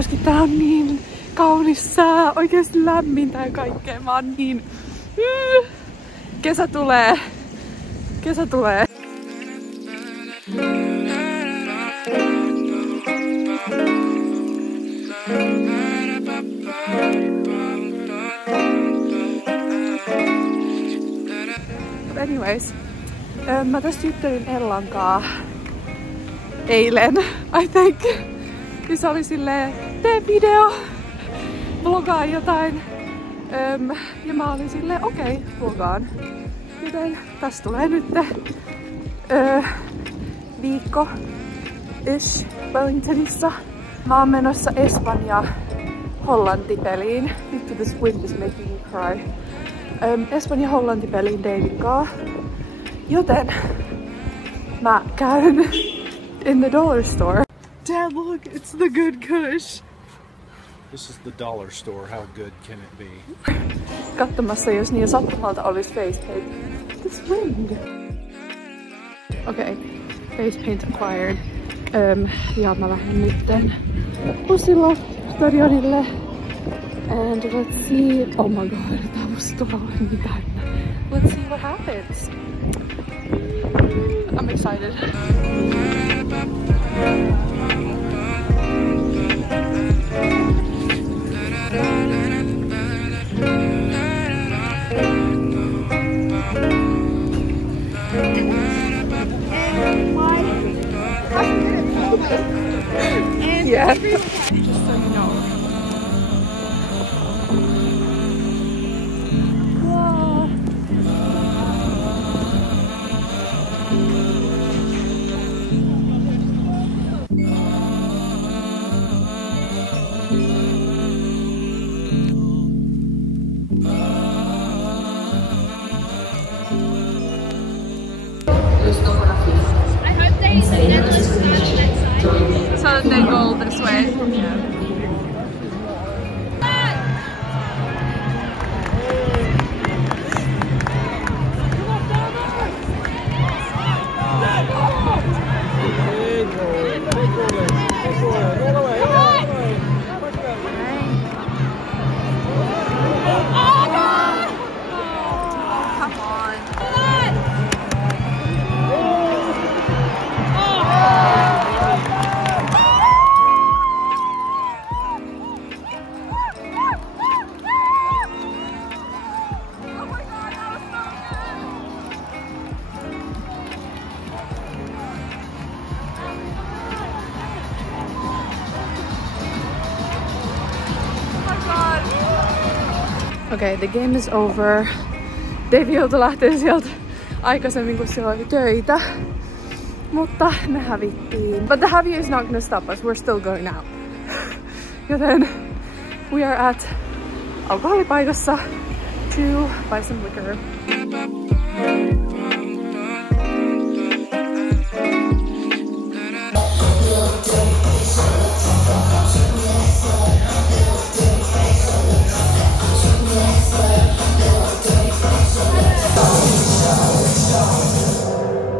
myöskin tää on niin kaunis sää, oikeesti lämmintä ja kaikkea. Mä oon niin... Kesä tulee. Kesä tulee. Anyways, mä tästä juttelin Ellankaa eilen, I think. Ja se oli silleen, tee video, vlogaa jotain. Ja mä olin silleen, okei, vlogaan. Joten tästä tulee nyt viikko-ish Wellingtonissa. Mä oon menossa Espanja-Hollanti-peliin. Vittu, this wind is making me cry. Espanja-Hollanti-peliin Davidin kanssa. Joten mä käyn in the dollar store. Dad, look, it's the good kush. This is the dollar store. How good can it be? Katsomassa, jos niin sattumalta olisi face paint. This wind. Okay, face paint acquired. Ja mä lähden nytten bussilla stadionille. And let's see. Oh my god, tää musta on niin täynnä. Let's see what happens. I'm excited. Yeah. Just so you know. Whoa. So that they go this way. Yeah. Okay, the game is over. Davy joutui lähteä sieltä aikaisemmin, kun sillä oli töitä. Mutta me hävittiin. But the heavy is not gonna stop us. We're still going out. Joten we are at alkoholipaikassa to buy some liquor.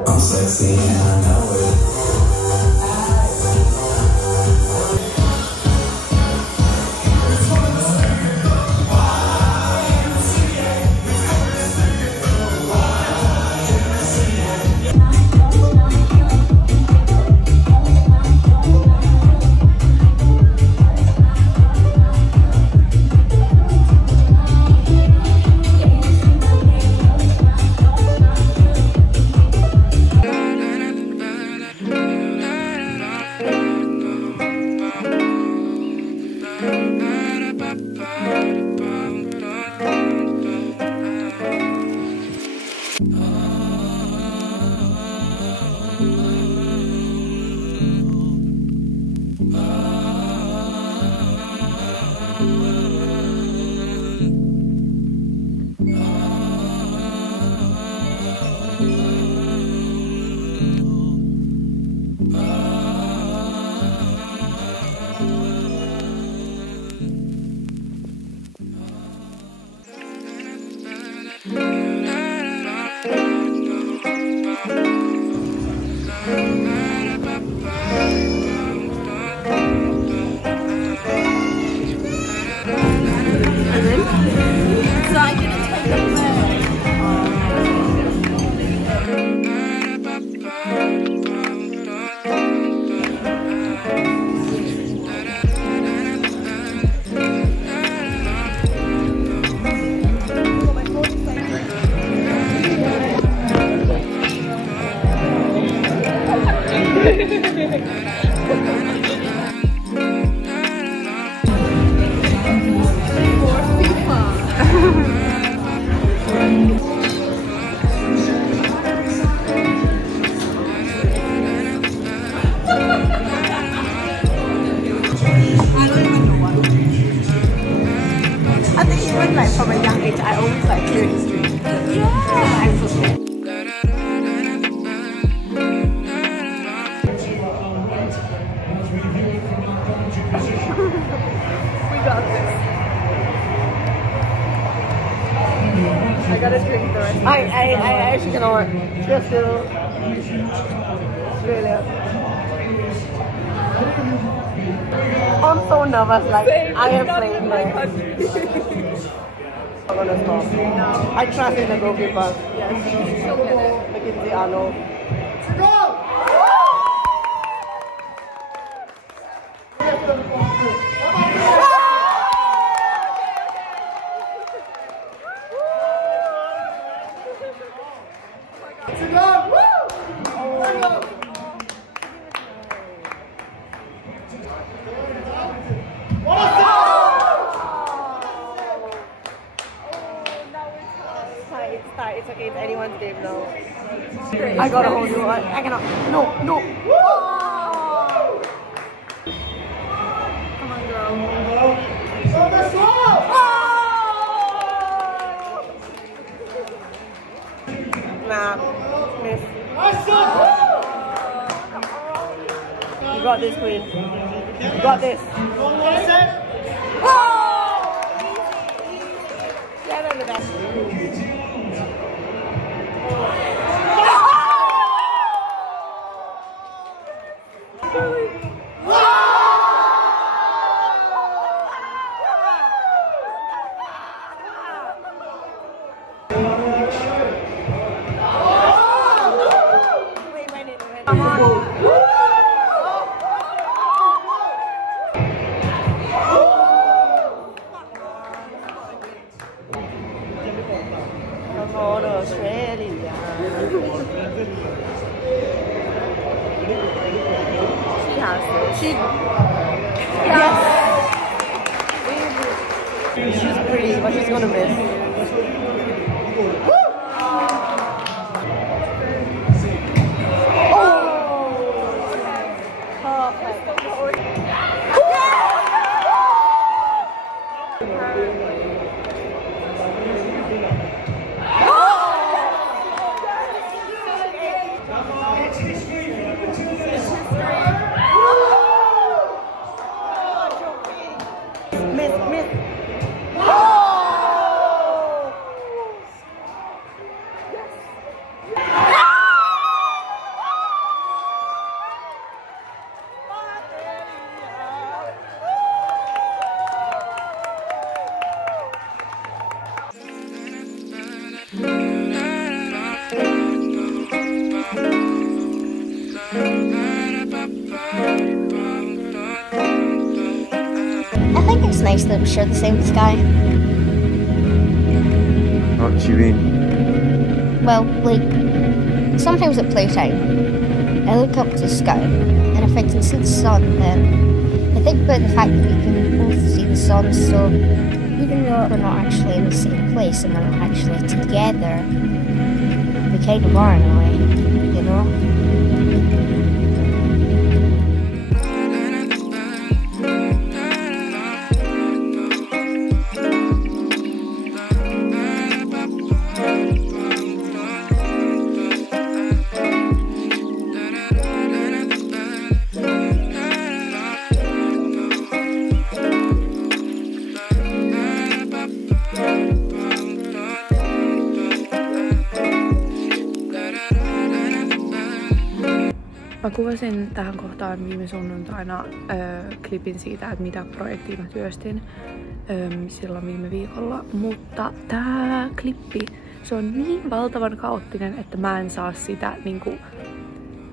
I'm sexy and I know it. like from a young age, I always like clear the street. Yeah. I'm so scared. We got this. I gotta drink the rest. I actually cannot. Just still. Really. I'm so nervous, like I am playing like I'm gonna stop. No. I trust in the goalkeeper. Yes, she'll get it. Mackenzie Arnold. It's okay, it's anyone's game now. I gotta hold you. I cannot. No. Oh. Come on, girl. Nah, miss. You got this, queen. You got this. Yeah, they're the best. Come on. Come on, Australia. She has this. Yes. She's pretty, but she's gonna miss. I think it's nice that we share the same sky. What do you mean? Well, like, sometimes at playtime, I look up to the sky, and if I can see the sun, then I think about the fact that we can both see the sun, so even though we're not actually in the same place and we're not actually together, we kind of are in a way, you know? Mä kuvasin tähän kohtaan viime sunnuntaina klipin siitä, että mitä projektia mä työstin silloin viime viikolla, mutta tää klippi, se on niin valtavan kaoottinen, että mä en saa sitä niinku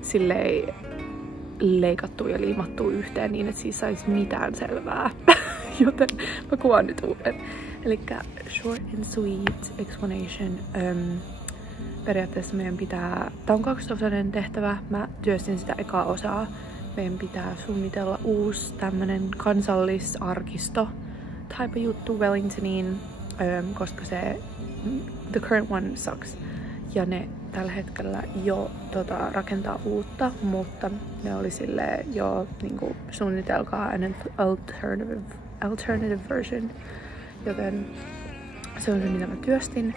silleen leikattua ja liimattua yhteen niin, että siis sais mitään selvää. Joten mä kuvaan nyt uuden. Elikkä short and sweet explanation. Periaatteessa meidän pitää, tää on 2-osainen tehtävä, mä työstin sitä ekaa osaa. Meidän pitää suunnitella uusi tämmönen kansallisarkisto type juttu Wellingtoniin, koska se the current one sucks. Ja ne tällä hetkellä jo rakentaa uutta, mutta ne oli silleen jo niinku suunnitelkaa an alternative version. Joten Se on se, mitä mä työstin.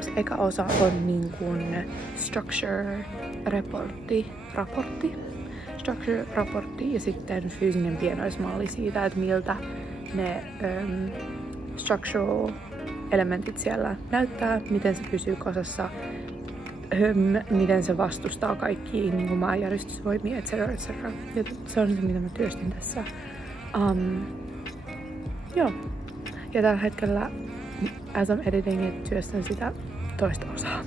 Se eka osa on niin kuin structure-raportti. Structure-raportti ja sitten fyysinen pienoismalli siitä, että miltä ne structural elementit siellä näyttää, miten se pysyy kasassa, miten se vastustaa kaikkia niin kuin maanjäristysvoimia, etc. Ja se on se, mitä mä työstin tässä. Joo. Ja tällä hetkellä, as I'm editing it, työstän sitä toista osaa.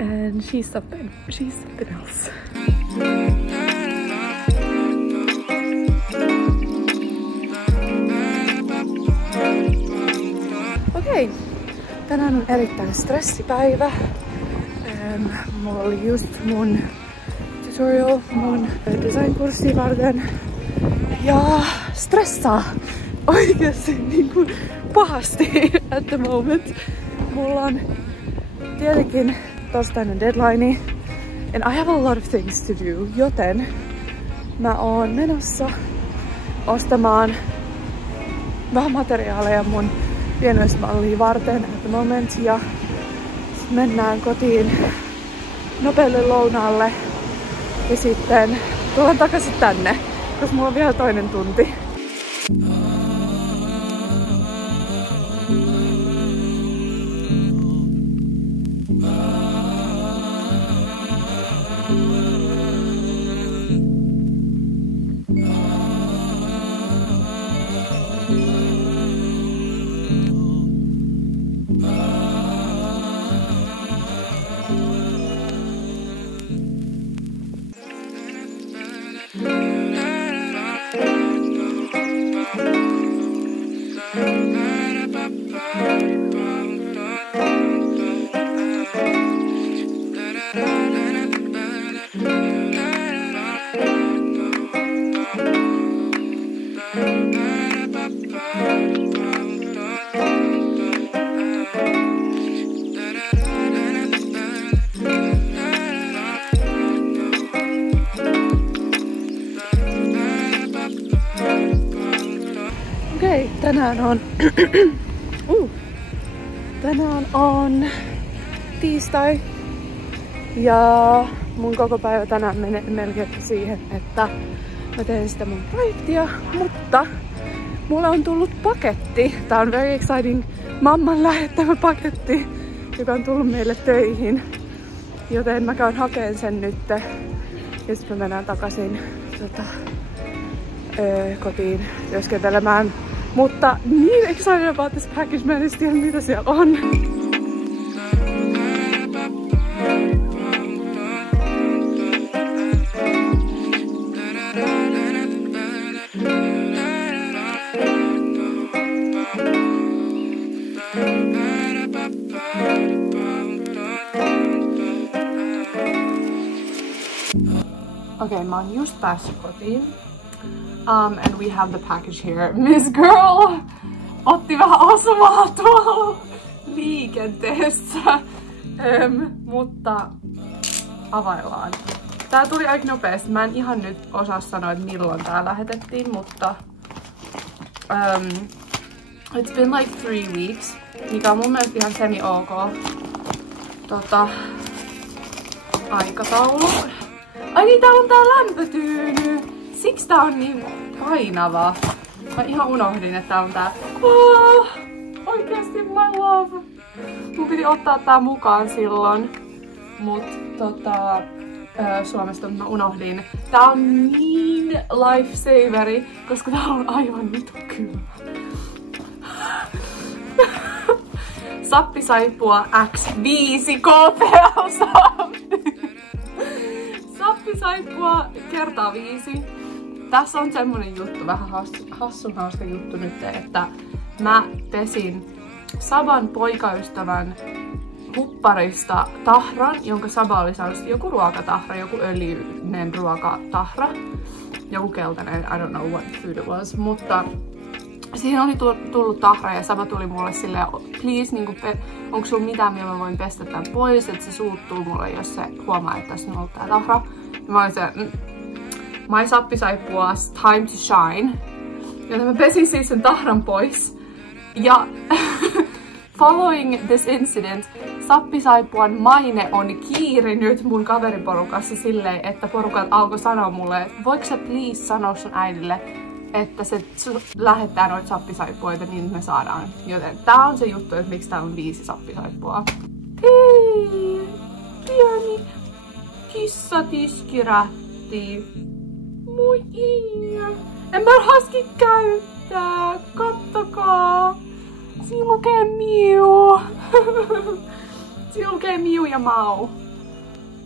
And she's something else. Okei. Tänään on erittäin stressipäivä. Mulla oli just mun tutorial mun design-kurssia varten. Ja stressaa oikeasti niin kuin pahasti at the moment. Mulla on tietenkin torstaina deadline and I have a lot of things to do, joten mä oon menossa ostamaan vähän materiaaleja mun pienoismallia varten at the moment ja mennään kotiin nopealle lounaalle ja sitten tulen takaisin tänne, koska mulla on vielä toinen tunti. Tänään on tiistai ja mun koko päivä tänään menee melkein siihen, että mä teen sitä mun projektia, mutta mulle on tullut paketti. Tää on very exciting mamman lähettämä paketti, joka on tullut meille töihin, joten mä käyn hakeen sen nyt ja sitten mä mennään takaisin kotiin työskentelemään. Mutta niin excited about this package, mä en edes tiedä mitä siellä on. Okei, mä oon just päässyt kotiin. And we have the package here. Miss Girl otti vähän osumaa tuolla liikenteessä. Mutta availlaan. Tää tuli aika nopeasti. Mä en ihan nyt osaa sanoa, että milloin tää lähetettiin, mutta it's been like 3 weeks, mikä on mun mielestä ihan semi-ok aikataulu. Ai niin, täällä on tää lämpötyyny. Siksi tää on niin painava. Mä ihan unohdin, että tää on tää. Oh, oikeesti my love. Mun piti ottaa tää mukaan silloin. Mut Suomesta mä unohdin. Tää on niin lifesaveri, koska tää on aivan vitu kylmä. Sappisaippua X5 KPL-sappi. Sappisaippua kertaa 5. Tässä on semmonen juttu, vähän hassun hauska juttu nyt, että mä pesin Saban poikaystävän hupparista tahran, jonka Saba oli saanut joku ruokatahra, joku öljyinen ruokatahra, joku keltainen, I don't know what food it was, mutta siihen oli tullut tahra ja Saba tuli mulle silleen, please, niin onko sulla mitään, millä mä voin pestä tän pois, että se suuttuu mulle, jos se huomaa, että tässä on ollut tää tahra. Ja mä olin se, my sappisaippua, time to shine. Joten mä pesin siis sen tahran pois. Ja Following this incident, Sappisaippuan maine on kiirinyt mun kaveriporukassa silleen, että porukat alkoi sanoa mulle, että voiko sä please sanoa sun äidille, että se lähettää noita sappisaippuoita, niin me saadaan. Joten tää on se juttu, että miksi tää on 5 sappisaippua. Hei! Pieni kissatiskirätti. Moi Iia! En mä haski käyttää. Kattokaa! Siinä lukee Miu. Siinä lukee Miu ja Mau.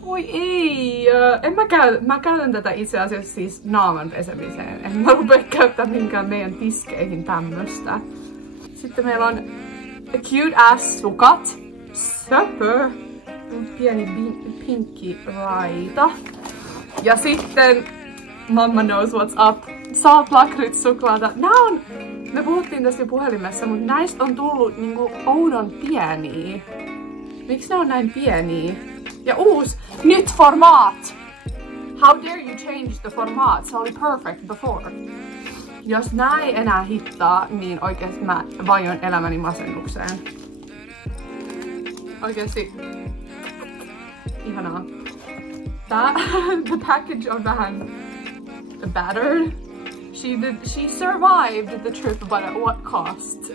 Oi ei! Mä käytän tätä itse asiassa siis naaman pesemiseen. En mä rupea käyttää minkään meidän tiskeihin tämmöstä. Sitten meillä on cute ass sukat. Söpö. Pieni pinkki raita. Ja sitten Mamma knows what's up. Salt lakritsuklaata. Nää on... Me puhuttiin tästä jo puhelimessa, mutta näistä on tullut niinku oudon pieniä. Miksi ne on näin pieniä? Ja nyt formaat! How dare you change the format? Se oli perfect before. Jos nää ei enää hittaa, niin oikeesti mä vajon elämäni masennukseen. Oikeesti ihanaa. The package on vähän battered. She survived the trip, but at what cost?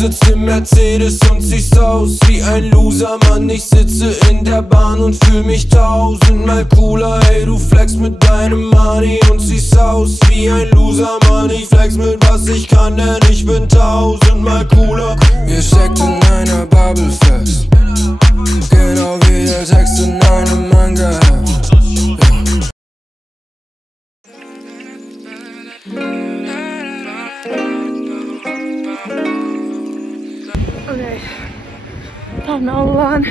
sitzt im Mercedes und siehst aus wie ein Loser, Mann. Ich sitze in der Bahn und fühl mich tausendmal cooler. Hey, du flex mit deinem Money und siehst aus wie ein Loser, Mann. Ich flex mit was ich kann, denn ich bin tausendmal cooler. Wir steckten in einer Bubble fest, genau wie der Text in einem Manga. Okei, täällä me ollaan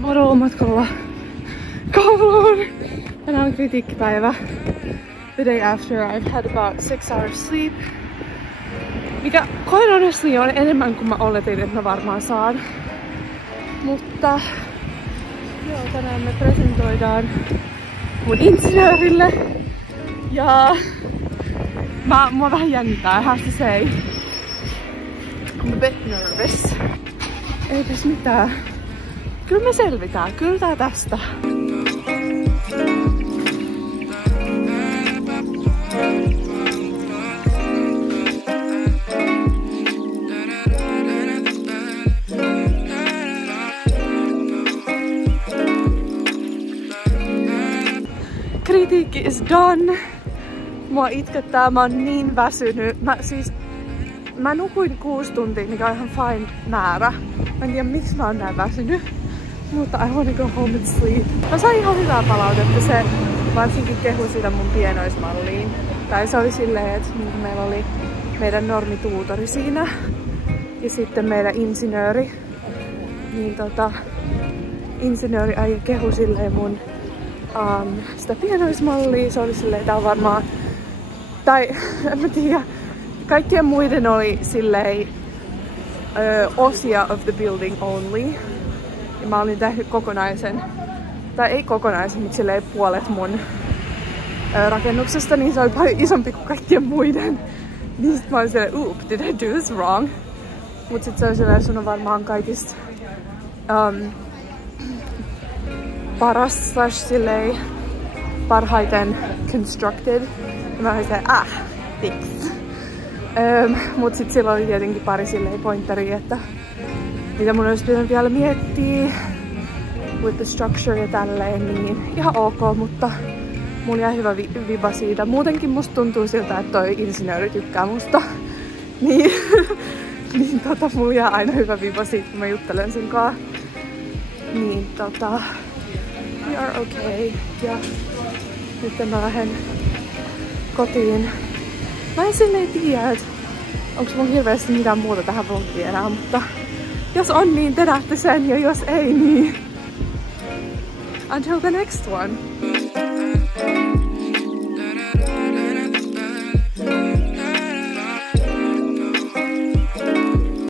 modomatkalla kouluun. Tänään on kritiikkipäivä. The day after I've had about 6 hours sleep. Mikä quite honestly on enemmän kuin mä oletin, että mä varmaan saan. Mutta joo, tänään me presentoidaan mun insinöörille. Ja mua vähän jännittää, I have to say. I'm a bit nervous. Ei tässä mitään. Kyllä me selvitään, kyllä tää tästä. Kritiikki is done. Mua itkettää, mä oon niin väsynyt. Mä nukuin 6 tuntia, mikä on ihan fine määrä. Mä en tiedä miksi mä oon näin väsynyt. Mutta I wanna go home and sleep. Mä sain ihan hyvää palautetta, se varsinkin kehu siitä mun pienoismalliin. Tai se oli silleen, että niin meillä oli meidän normituutori siinä. Ja sitten meidän insinööri. Niin insinööri äijä kehu silleen mun sitä pienoismallia. Se oli silleen, tää on varmaan... Tai en mä tiedä. Kaikkien muiden oli silleen osia of the building only. Ja mä olin tehnyt kokonaisen, tai ei kokonaisen, mutta silleen puolet mun rakennuksesta, niin se oli paljon isompi kuin kaikkien muiden. Niin sit mä olin silleen, oop, did I do this wrong? Mut sit se oli silleen, sun on varmaan kaikista paras slash silleen parhaiten constructed. Ja mä olin silleen, thanks. Mut sit silloin oli tietenkin pari silleen pointeria, että mitä mun olisi pitänyt vielä miettiä with the structure ja tälleen, niin ihan ok, mutta mulla jäi hyvä viba siitä. Muutenkin musta tuntuu siltä, että toi insinööri tykkää musta. Niin, mulla jää aina hyvä viba siitä, kun mä juttelen sen kaa. Niin we are okay. Ja nyt mä lähden kotiin. Mä en silleen tiedä, että onko mun hirveästi mitään muuta tähän vloggiin enää, mutta jos on, niin te näette sen, ja jos ei, niin until the next one.